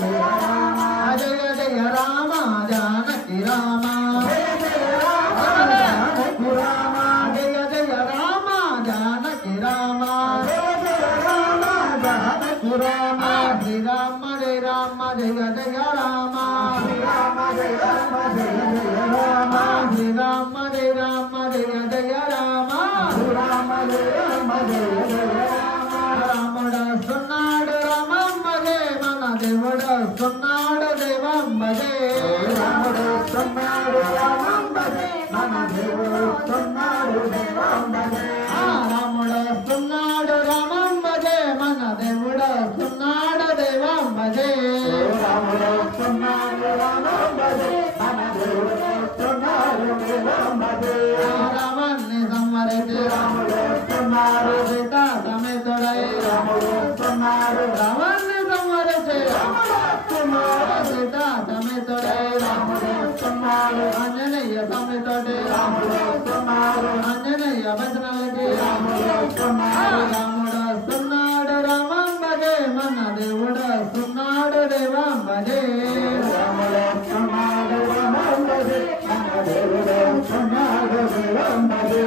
జయ జయ రామ జానకి రామ జయ జయ రామ జానకి రామ శ్రీ రామ జయ రామ జయ జయ రామ శ్రీ రామ జయ రామ జయ జయ రామ శ్రీ రామ జయ రామ జయ జయ రామ శ్రీ రామ జయ రామ జయ జయ రామ రాముడొస్తున్నాడు రామమ్మదే మన దేవుడొస్తున్నాడు దేవమ్మదే రాముడొస్తున్నాడు రామమ్మదే మన దేవుడొస్తున్నాడు దేవమ్మదే రాముడొస్తున్నాడు రామమ్మదే మన దేవుడొస్తున్నాడు దేవమ్మదే రాముడొస్తున్నాడు రామమ్మదే మన దేవుడొస్తున్నాడు దేవమ్మదే రావణ్ణి సంహరించి రాముడొస్తున్నాడు సీతా సమేతుడై రాముడొస్తున్నాడు రావణ్ణి సంహరించి రాముడొస్తున్నాడు సీతా సమేతుడై రాముడొస్తున్నాడు ఆంజనేయ సమేతుడే రాముడొస్తున్నాడు ఆంజనేయ భజనలకి రాముడొస్తున్నాడు రాముడొస్తున్నాడు రామమ్మదే మన దేవుడొస్తున్నాడు దేవమ్మదే రాముడొస్తున్నాడు రామమ్మదే మన దేవుడొస్తున్నాడు దేవమ్మదే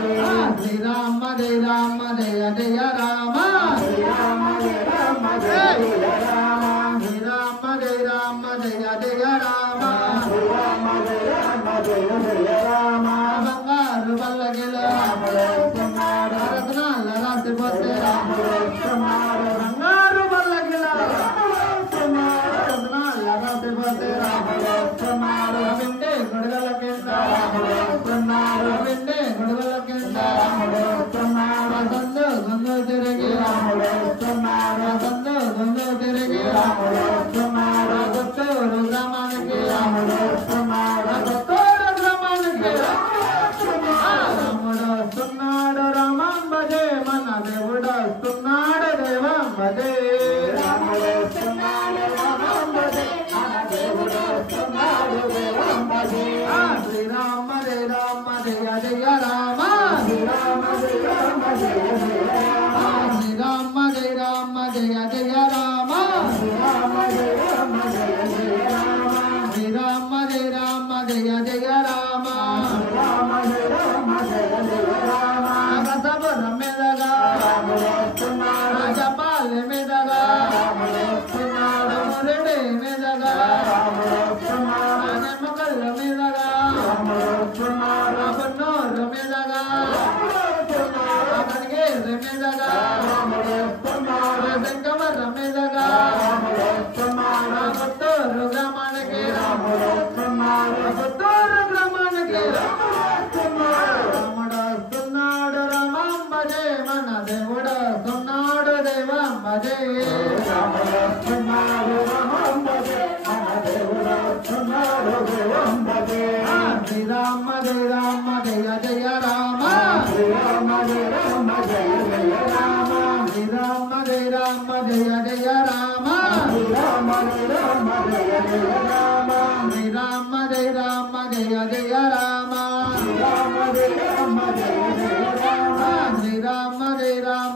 శ్రీరామ జయ రామ జయ జయ రామ శ్రీరామ జయ రామ జయ జయ రామ శ్రీరామ జయ రామ జయ జయ రామ శ్రీరామ జయ రామ జయ జయ రామ బంగారు పల్లకిల రాముడొస్తున్నాడు రత్నాల రాసిపోతే రాముడొస్తున్నాడు బంగారు పల్లకిల రాముడొస్తున్నాడు రత్నాల రాసిపోతే రాముడొస్తున్నాడు వెండే గొడగల కింద రాముడొస్తున్నాడు వెండే గొడగల కింద రాముడొస్తున్నాడు సందు గంగు తిరిగి రాముడొస్తున్నాడు సందు గంగు తిరిగి రాముడొస్తున్నాడు కొత్తూరు గ్రామానికి రాముడొస్తున్నాడు కొత్తూరు గ్రామానికి రాముడొస్తున్నాడు రామమ్మదే మన దేవుడొస్తున్నాడు దేవమ్మదే రాముడొస్తున్నాడు రామమ్మదే మన దేవుడొస్తున్నాడు దేవమ్మదే శ్రీరామ జయ రామ జయ జయ రామ శ్రీరామ జయ రామ జయ జయ రామ శ్రీరామ జయ రామ జయ జయ రామ శ్రీరామ జయ రామ జయ జయ రామ శ్రీరామ జయ రామ జయ జయ రామ రామ జయ రామ జయ జయ రామ కసబుర మీదగా రాముడొస్తున్నాడు జపాలి మీదగా రాముడొస్తున్నాడు మురడి మీదగా రాముడొస్తున్నాడు నెమ్మకల్ల మీదగా రాముడొస్తున్నాడు పొన్నూరు మీదగా రాముడొస్తున్నాడు కనగేరు మీదగా రాముడొస్తున్నాడు శంకవర మీదగా రాముడొస్తున్నాడు కొత్తూరు గ్రామానికి రాముడొస్తున్నాడు కొత్తూరు గ్రామానికి రాముడొస్తున్నాడు రామమ్మదే మన దేవుడొస్తున్నాడు దేవమ్మదే రాముడొస్తున్నాడు రామమ్మదే మన దేవుడొస్తున్నాడు దేవమ్మదే శ్రీరామ జయ రామ జయ జయ రామ శ్రీరామ జయ రామ జయ జయ రామ శ్రీరామ జయ రామ జయ జయ రామ శ్రీరామ జయ రామ జయ జయ రామ శ్రీరామ జయ రామ జయ జయ రామ శ్రీరామ జయ రామ జయ జయ రామ శ్రీరామ జయ రామ